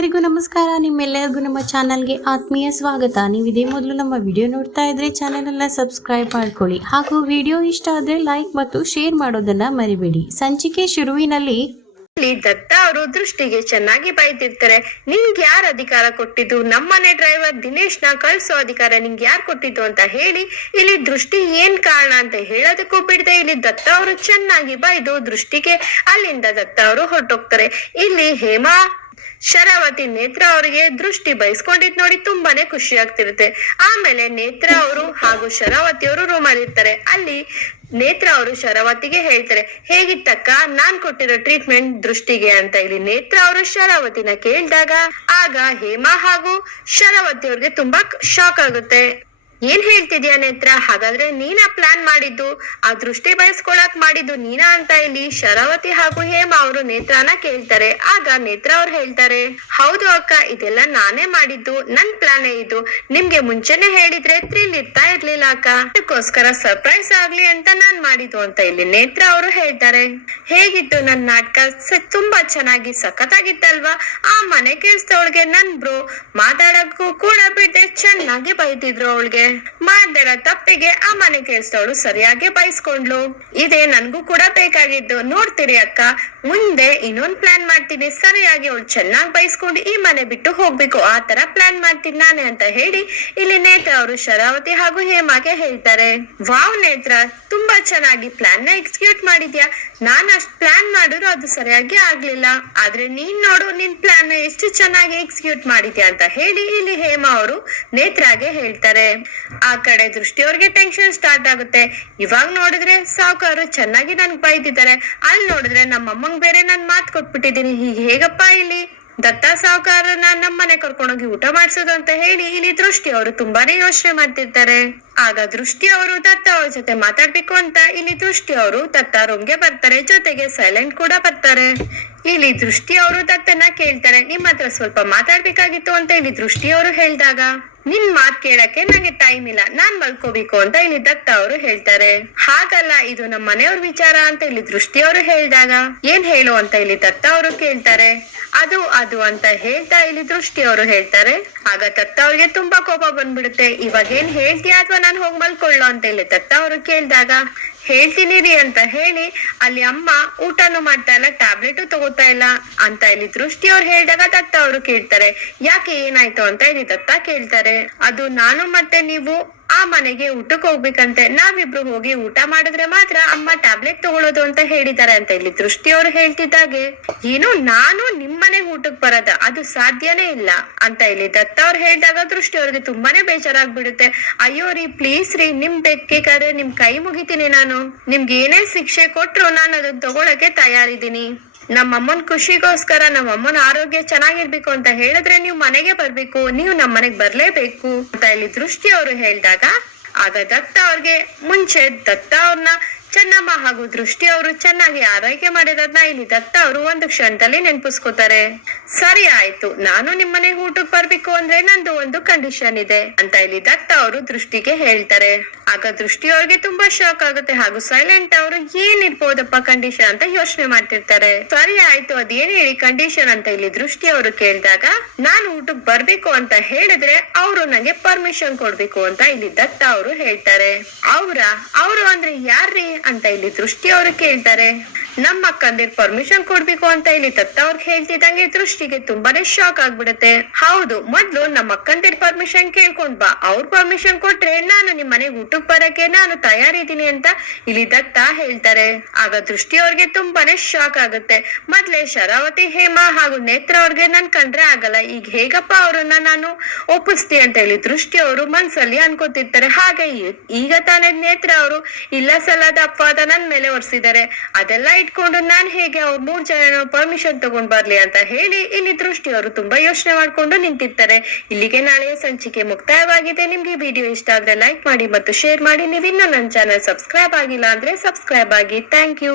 ಎಲ್ಲರಿಗೂ ನಮಸ್ಕಾರ. ನಿಮ್ಮೆಲ್ಲರಿಗೂ ನಮ್ಮ ಚಾನಲ್ಗೆ ಆತ್ಮೀಯ ಸ್ವಾಗತ. ನೀವು ಇದೇ ಮೊದಲು ನಮ್ಮ ವಿಡಿಯೋ ನೋಡ್ತಾ ಇದ್ರೆ ಚಾನೆಲ್ ಎಲ್ಲ ಸಬ್ಸ್ಕ್ರೈಬ್ ಮಾಡ್ಕೊಳ್ಳಿ. ಹಾಗೂ ವಿಡಿಯೋ ಇಷ್ಟ ಆದ್ರೆ ಲೈಕ್ ಮತ್ತು ಶೇರ್ ಮಾಡೋದನ್ನ ಮರಿಬೇಡಿ. ಸಂಚಿಕೆ ಶುರುವಿನಲ್ಲಿ ದತ್ತ ಅವರು ದೃಷ್ಟಿಗೆ ಚೆನ್ನಾಗಿ ಬೈದಿರ್ತಾರೆ. ನಿನ್ಗೆ ಯಾರು ಅಧಿಕಾರ ಕೊಟ್ಟಿದ್ದು? ನಮ್ಮನೆ ಡ್ರೈವರ್ ದಿನೇಶ್ನ ಕಳ್ಸೋ ಅಧಿಕಾರ ನಿಂಗೆ ಯಾರು ಕೊಟ್ಟಿದ್ದು ಅಂತ ಹೇಳಿ ಇಲ್ಲಿ ದೃಷ್ಟಿ ಏನ್ ಕಾರಣ ಅಂತ ಹೇಳೋದಕ್ಕೂ ಬಿಡದೆ. ಇಲ್ಲಿ ದತ್ತ ಅವರು ಚೆನ್ನಾಗಿ ಬೈದು ದೃಷ್ಟಿಗೆ ಅಲ್ಲಿಂದ ದತ್ತ ಅವರು ಹೊರಟೋಗ್ತಾರೆ. ಇಲ್ಲಿ ಹೇಮಾ ಶರಾವತಿ ನೇತ್ರ ಅವರಿಗೆ ದೃಷ್ಟಿ ಬಯಸ್ಕೊಂಡಿದ್ ನೋಡಿ ತುಂಬಾನೇ ಖುಷಿ ಆಗ್ತಿರುತ್ತೆ. ಆಮೇಲೆ ನೇತ್ರ ಅವರು ಹಾಗೂ ಶರಾವತಿ ಅವರು ರೂಮ್ ಅಲ್ಲಿ ಇರ್ತಾರೆ. ಅಲ್ಲಿ ನೇತ್ರ ಅವರು ಶರಾವತಿಗೆ ಹೇಳ್ತಾರೆ, ಹೇಗಿತ್ತಕ್ಕ? ನಾನ್ ಕೊಟ್ಟಿರೋ ಟ್ರೀಟ್ಮೆಂಟ್ ದೃಷ್ಟಿಗೆ ಅಂತ ಇಲ್ಲಿ ನೇತ್ರ ಅವರು ಶರಾವತಿನ ಕೇಳಿದಾಗ ಆಗ ಹೇಮಾ ಹಾಗೂ ಶರಾವತಿ ಅವ್ರಿಗೆ ತುಂಬಾ ಶಾಕ್ ಆಗುತ್ತೆ. ಏನ್ ಹೇಳ್ತಿದ್ಯಾ ನೇತ್ರ? ಹಾಗಾದ್ರೆ ನೀನಾ ಪ್ಲಾನ್ ಮಾಡಿದ್ದು, ಆ ದೃಷ್ಟಿ ಬಯಸ್ಕೊಳಕ್ ಮಾಡಿದ್ದು ನೀನಾ ಅಂತ ಇಲ್ಲಿ ಶರಾವತಿ ಹಾಗೂ ಹೇಮ ಅವರು ನೇತ್ರನ ಕೇಳ್ತಾರೆ. ಆಗ ನೇತ್ರ ಅವ್ರು ಹೇಳ್ತಾರೆ, ಹೌದು ಅಕ್ಕ, ಇದೆಲ್ಲ ನಾನೇ ಮಾಡಿದ್ದು, ನನ್ ಪ್ಲಾನೇ ಇದು. ನಿಮ್ಗೆ ಮುಂಚೆನೆ ಹೇಳಿದ್ರೆ ಥ್ರಿಲ್ ಇರ್ತಾ ಇರ್ಲಿಲ್ಲ ಅಕ್ಕ. ಅದಕ್ಕೋಸ್ಕರ ಸರ್ಪ್ರೈಸ್ ಆಗ್ಲಿ ಅಂತ ನಾನ್ ಮಾಡಿದ್ದು ಅಂತ ಇಲ್ಲಿ ನೇತ್ರ ಅವರು ಹೇಳ್ತಾರೆ. ಹೇಗಿತ್ತು ನನ್ ನಾಟಕ? ತುಂಬಾ ಚೆನ್ನಾಗಿ ಸಖತ್ತಾಗಿತ್ತಲ್ವಾ? ಆ ಮನೆ ಕೆಲ್ಸದವಳಿಗೆ ನನ್ ಬ್ರೋ ಮಾತಾಡಕ್ಕೂ ಕೂಡ ಬಿಟ್ಟೆ ಚೆನ್ನಾಗಿ ಬೈತಿದ್ರು ಅವಳಿಗೆ. ಮಾಡ್ದಿರೋ ತಪ್ಪಿಗೆ ಆ ಮನೆ ಕೆಲ್ಸದವಳು ಸರಿಯಾಗಿ ಬೈಸ್ಕೊಂಡ್ಲು ಇದೇ ನನ್ಗೂ ಕೂಡ ಬೇಕಾಗಿದ್ದು. ನೋಡ್ತೀರಿ ಅಕ್ಕ, ಮುಂದೆ ಇನ್ನೊಂದ್ ಪ್ಲಾನ್ ಮಾಡ್ತೀನಿ. ಸರಿಯಾಗಿ ಅವಳು ಚೆನ್ನಾಗಿ ಬೈಸ್ಕೊಂಡು ಈ ಮನೆ ಬಿಟ್ಟು ಹೋಗ್ಬೇಕು. ಆ ತರ ಪ್ಲಾನ್ ಮಾಡ್ತೀನಿ ನಾನೇ ಅಂತ ಹೇಳಿ ಇಲ್ಲಿ ನೇತ್ರ ಅವರು ಶರಾವತಿ ಹಾಗೂ ಹೇಮಾಗೆ ಹೇಳ್ತಾರೆ. ವಾವ್ ನೇತ್ರ, ತುಂಬಾ ಚೆನ್ನಾಗಿ ಪ್ಲಾನ್ನ ಎಕ್ಸಿಕ್ಯೂಟ್ ಮಾಡಿದ್ಯಾ? ನಾನ್ ಅಷ್ಟ್ ಪ್ಲಾನ್ ಮಾಡಿದ್ರು ಅದು ಸರಿಯಾಗಿ ಆಗ್ಲಿಲ್ಲ. ಆದ್ರೆ ನೀನ್ ನೋಡು, ನಿನ್ ಪ್ಲಾನ್ ಎಷ್ಟು ಚೆನ್ನಾಗಿ ಎಕ್ಸಿಕ್ಯೂಟ್ ಮಾಡಿದ್ಯಾ? ಅಂತ ಹೇಳಿ ಇಲ್ಲಿ ಹೇಮಾ ಅವರು ನೇತ್ರಾಗೆ ಹೇಳ್ತಾರೆ. ಆ ಕಡೆ ದೃಷ್ಟಿ ಅವ್ರಿಗೆ ಟೆನ್ಷನ್ ಸ್ಟಾರ್ಟ್ ಆಗುತ್ತೆ. ಇವಾಗ ನೋಡಿದ್ರೆ ಸಾವುಕಾರು ಚೆನ್ನಾಗಿ ನನ್ಗ್ ಬೈದಿದ್ದಾರೆ. ಅಲ್ಲಿ ನೋಡಿದ್ರೆ ನಮ್ಮ ಅಮ್ಮಂಗ್ ಬೇರೆ ನಾನ್ ಮಾತ್ ಕೊಟ್ಬಿಟ್ಟಿದೀನಿ ಹೀಗೆ ಹೇಗಪ್ಪ ಇಲ್ಲಿ? ದತ್ತ ಸಾವುಕಾರನ ನಮ್ಮನೆ ಕರ್ಕೊಂಡೋಗಿ ಊಟ ಮಾಡ್ಸೋದು ಅಂತ ಹೇಳಿ ಇಲ್ಲಿ ದೃಷ್ಟಿ ಅವರು ತುಂಬಾನೇ ಯೋಚನೆ ಮಾಡ್ತಿರ್ತಾರೆ. ಆಗ ದೃಷ್ಟಿ ಅವರು ದತ್ತ ಅವ್ರ ಜೊತೆ ಮಾತಾಡ್ಬೇಕು ಅಂತ ಇಲ್ಲಿ ದೃಷ್ಟಿ ಅವರು ದತ್ತ ರೂಮ್ಗೆ ಬರ್ತಾರೆ. ಜೊತೆಗೆ ಸೈಲೆಂಟ್ ಕೂಡ ಬರ್ತಾರೆ. ಇಲ್ಲಿ ದೃಷ್ಟಿ ಅವರು ದತ್ತನ್ನ ಕೇಳ್ತಾರೆ. ನಿಮ್ಮ ಹತ್ರ ಸ್ವಲ್ಪ ಮಾತಾಡ್ಬೇಕಾಗಿತ್ತು ಅಂತ ಇಲ್ಲಿ ದೃಷ್ಟಿ ಅವರು ಹೇಳಿದಾಗ, ನಿನ್ ಮಾತ್ ಕೇಳಕ್ಕೆ ನಂಗೆ ಟೈಮ್ ಇಲ್ಲ, ನಾನ್ ಮಲ್ಕೋಬೇಕು ಅಂತ ಇಲ್ಲಿ ದತ್ತ ಅವರು ಹೇಳ್ತಾರೆ. ಹಾಗಲ್ಲ, ಇದು ನಮ್ಮ ಮನೆಯವ್ರ ವಿಚಾರ ಅಂತ ಇಲ್ಲಿ ದೃಷ್ಟಿ ಅವರು ಹೇಳಿದಾಗ, ಏನ್ ಹೇಳು ಅಂತ ಇಲ್ಲಿ ದತ್ತ ಅವರು ಕೇಳ್ತಾರೆ. ಅದು ಅದು ಅಂತ ಹೇಳ್ತಾ ಇಲ್ಲಿ ದೃಷ್ಟಿ ಅವರು ಹೇಳ್ತಾರೆ. ಆಗ ತತ್ತ ಅವ್ರಿಗೆ ತುಂಬಾ ಕೋಪ ಬಂದ್ಬಿಡುತ್ತೆ. ಇವಾಗ ಏನ್ ಹೇಳ್ತೀಯ ಅಥವಾ ನಾನು ಹೋಗ್ ಮಲ್ಕೊಳ್ಳೋ ಅಂತ ಇಲ್ಲಿ ತತ್ತ ಅವರು ಕೇಳಿದಾಗ ಹೇಳ್ತೀನಿ ರೀ ಅಂತ ಹೇಳಿ, ಅಲ್ಲಿ ಅಮ್ಮ ಊಟನು ಮಾಡ್ತಾ ಇಲ್ಲ, ಟ್ಯಾಬ್ಲೆಟ್ ತಗೋತಾ ಇಲ್ಲ ಅಂತ ಇಲ್ಲಿ ದೃಷ್ಟಿ ಅವ್ರು ಹೇಳಿದಾಗ ತತ್ತ ಅವರು ಕೇಳ್ತಾರೆ. ಯಾಕೆ ಏನಾಯ್ತು? ಅಂತ ಇಲ್ಲಿ ತತ್ತ ಕೇಳ್ತಾರೆ. ಅದು ನಾನು ಮತ್ತೆ ನೀವು ಮನೆಗೆ ಊಟಕ್ಕೆ ಹೋಗ್ಬೇಕಂತೆ. ನಾವಿಬ್ರು ಹೋಗಿ ಊಟ ಮಾಡಿದ್ರೆ ಮಾತ್ರ ಅಮ್ಮ ಟ್ಯಾಬ್ಲೆಟ್ ತಗೊಳ್ಳೋದು ಅಂತ ಹೇಳಿದ್ದಾರೆ ಅಂತ ಇಲ್ಲಿ ದೃಷ್ಟಿಯವರು ಹೇಳ್ತಿದ್ದಾಗೆ ಏನು ನಾನು ನಿಮ್ಮನೆ ಊಟಕ್ಕೆ ಬರದ, ಅದು ಸಾಧ್ಯನೇ ಇಲ್ಲ ಅಂತ ಇಲ್ಲಿ ದತ್ತ ಅವ್ರು ಹೇಳಿದಾಗ ದೃಷ್ಟಿ ಅವ್ರಿಗೆ ತುಂಬಾನೇ ಬೇಜಾರಾಗ್ಬಿಡುತ್ತೆ. ಅಯ್ಯೋ ರೀ ಪ್ಲೀಸ್ ರೀ, ನಿಮ್ ಬೇಕಾದ್ರೆ ನಿಮ್ ಕೈ ಮುಗಿತೀನಿ ನಾನು. ನಿಮ್ಗೆ ಏನೇ ಶಿಕ್ಷೆ ಕೊಟ್ರು ನಾನು ಅದನ್ನ ತಗೊಳಕ್ಕೆ ತಯಾರಿದ್ದೀನಿ. ನಮ್ಮ ಅಮ್ಮನ್ ಖುಷಿಗೋಸ್ಕರ ನಮ್ಮ ಅಮ್ಮನ ಆರೋಗ್ಯ ಚೆನ್ನಾಗಿರ್ಬೇಕು ಅಂತ ಹೇಳಿದ್ರೆ ನೀವು ಮನೆಗೆ ಬರ್ಬೇಕು, ನೀವು ನಮ್ಮ ಮನೆಗ್ ಬರ್ಲೇಬೇಕು ಅಂತ ಇಲ್ಲಿ ದೃಷ್ಟಿ ಅವರು ಹೇಳಿದಾಗ, ಆಗ ದತ್ತ ಅವ್ರಿಗೆ, ಮುಂಚೆ ದತ್ತ ಅವ್ರನ್ನ ಚೆನ್ನಮ್ಮ ಹಾಗೂ ದೃಷ್ಟಿ ಅವರು ಚೆನ್ನಾಗಿ ಆರೈಕೆ ಮಾಡಿರೋದ್ನ ಇಲ್ಲಿ ದತ್ತ ಅವರು ಒಂದು ಕ್ಷಣದಲ್ಲಿ ನೆನ್ಪಿಸ್ಕೋತಾರೆ. ಸರಿ ಆಯ್ತು, ನಾನು ನಿಮ್ಮನೆ ಊಟಕ್ಕೆ ಬರ್ಬೇಕು ಅಂದ್ರೆ ನಂದು ಒಂದು ಕಂಡೀಷನ್ ಇದೆ ಅಂತ ಇಲ್ಲಿ ದತ್ತ ಅವರು ದೃಷ್ಟಿಗೆ ಹೇಳ್ತಾರೆ. ಆಗ ದೃಷ್ಟಿ ಅವ್ರಿಗೆ ತುಂಬಾ ಶಾಕ್ ಆಗುತ್ತೆ ಹಾಗೂ ಸೈಲೆಂಟ್ ಅವರು ಏನಿರ್ಬೋದಪ್ಪ ಕಂಡೀಷನ್ ಅಂತ ಯೋಚನೆ ಮಾಡ್ತಿರ್ತಾರೆ. ಸರಿ ಆಯ್ತು, ಅದೇನ್ ಹೇಳಿ ಕಂಡೀಷನ್ ಅಂತ ಇಲ್ಲಿ ದೃಷ್ಟಿ ಅವರು ಕೇಳಿದಾಗ, ನಾನು ಊಟಕ್ಕೆ ಬರ್ಬೇಕು ಅಂತ ಹೇಳಿದ್ರೆ ಅವರು ನಂಗೆ ಪರ್ಮಿಷನ್ ಕೊಡ್ಬೇಕು ಅಂತ ಇಲ್ಲಿ ದತ್ತ ಅವರು ಹೇಳ್ತಾರೆ. ಅವ್ರ, ಅವರು ಅಂದ್ರೆ ಯಾರ್ರೀ? ಅಂತ ಇಲ್ಲಿ ದೃಷ್ಟಿ ಅವರು ಕೇಳ್ತಾರೆ. ನಮ್ಮ ಅಕ್ಕಂದಿರ್ ಪರ್ಮಿಷನ್ ಕೊಡ್ಬೇಕು ಅಂತ ಇಲ್ಲಿ ತತ್ತ ಅವ್ರಿಗೆ ಹೇಳ್ತಿದ್ದಂಗೆ ದೃಷ್ಟಿಗೆ ತುಂಬಾನೇ ಶಾಕ್ ಆಗ್ಬಿಡುತ್ತೆ. ಹೌದು, ಮೊದ್ಲು ನಮ್ಮ ಅಕ್ಕಂದಿರ್ ಪರ್ಮಿಷನ್ ಕೇಳ್ಕೊಂಡ್ ಬಾ. ಅವ್ರ ಪರ್ಮಿಷನ್ ಕೊಟ್ರೆ ನಾನು ನಿಮ್ ಮನೆಗ್ ಊಟಕ್ ಬರಕ್ಕೆ ನಾನು ತಯಾರಿದ್ದೀನಿ ಅಂತ ಇಲ್ಲಿ ದತ್ತ ಹೇಳ್ತಾರೆ. ಆಗ ದೃಷ್ಟಿ ಅವ್ರಿಗೆ ತುಂಬಾನೇ ಶಾಕ್ ಆಗುತ್ತೆ. ಮೊದ್ಲೇ ಶರಾವತಿ, ಹೇಮಾ ಹಾಗೂ ನೇತ್ರ ಅವ್ರಿಗೆ ನನ್ ಕಂಡ್ರೆ ಆಗಲ್ಲ. ಈಗ ಹೇಗಪ್ಪ ಅವ್ರನ್ನ ನಾನು ಒಪ್ಪಿಸ್ತಿ ಅಂತ ಹೇಳಿ ದೃಷ್ಟಿ ಅವರು ಮನ್ಸಲ್ಲಿ ಅನ್ಕೋತಿರ್ತಾರೆ. ಹಾಗೆ ಈಗ ತಾನೇ ನೇತ್ರ ಅವರು ಇಲ್ಲ ಸಲ್ಲದ ಅಪ್ಪಾದ ನನ್ ಮೇಲೆ ಒರೆಸಿದ್ದಾರೆ. ಅದೆಲ್ಲ ಇಟ್ಕೊಂಡು ನಾನ್ ಹೇಗೆ ಅವ್ರ ಮೂರ್ ಜನ ಪರ್ಮಿಷನ್ ತಗೊಂಡ್ ಬರ್ಲಿ ಅಂತ ಹೇಳಿ ಇಲ್ಲಿ ದೃಷ್ಟಿ ಅವರು ತುಂಬಾ ಯೋಚನೆ ಮಾಡ್ಕೊಂಡು ನಿಂತಿರ್ತಾರೆ. ಇಲ್ಲಿಗೆ ನಾಳೆಯ ಸಂಚಿಕೆ ಮುಕ್ತಾಯವಾಗಿದೆ. ನಿಮ್ಗೆ ವಿಡಿಯೋ ಇಷ್ಟ ಆದ್ರೆ ಲೈಕ್ ಮಾಡಿ ಮತ್ತು ಶೇರ್ ಮಾಡಿ. ನೀವು ಇನ್ನೂ ನನ್ನ ಚಾನಲ್ ಸಬ್ಸ್ಕ್ರೈಬ್ ಆಗಿಲ್ಲ ಅಂದ್ರೆ ಸಬ್ಸ್ಕ್ರೈಬ್ ಆಗಿ. Thank you.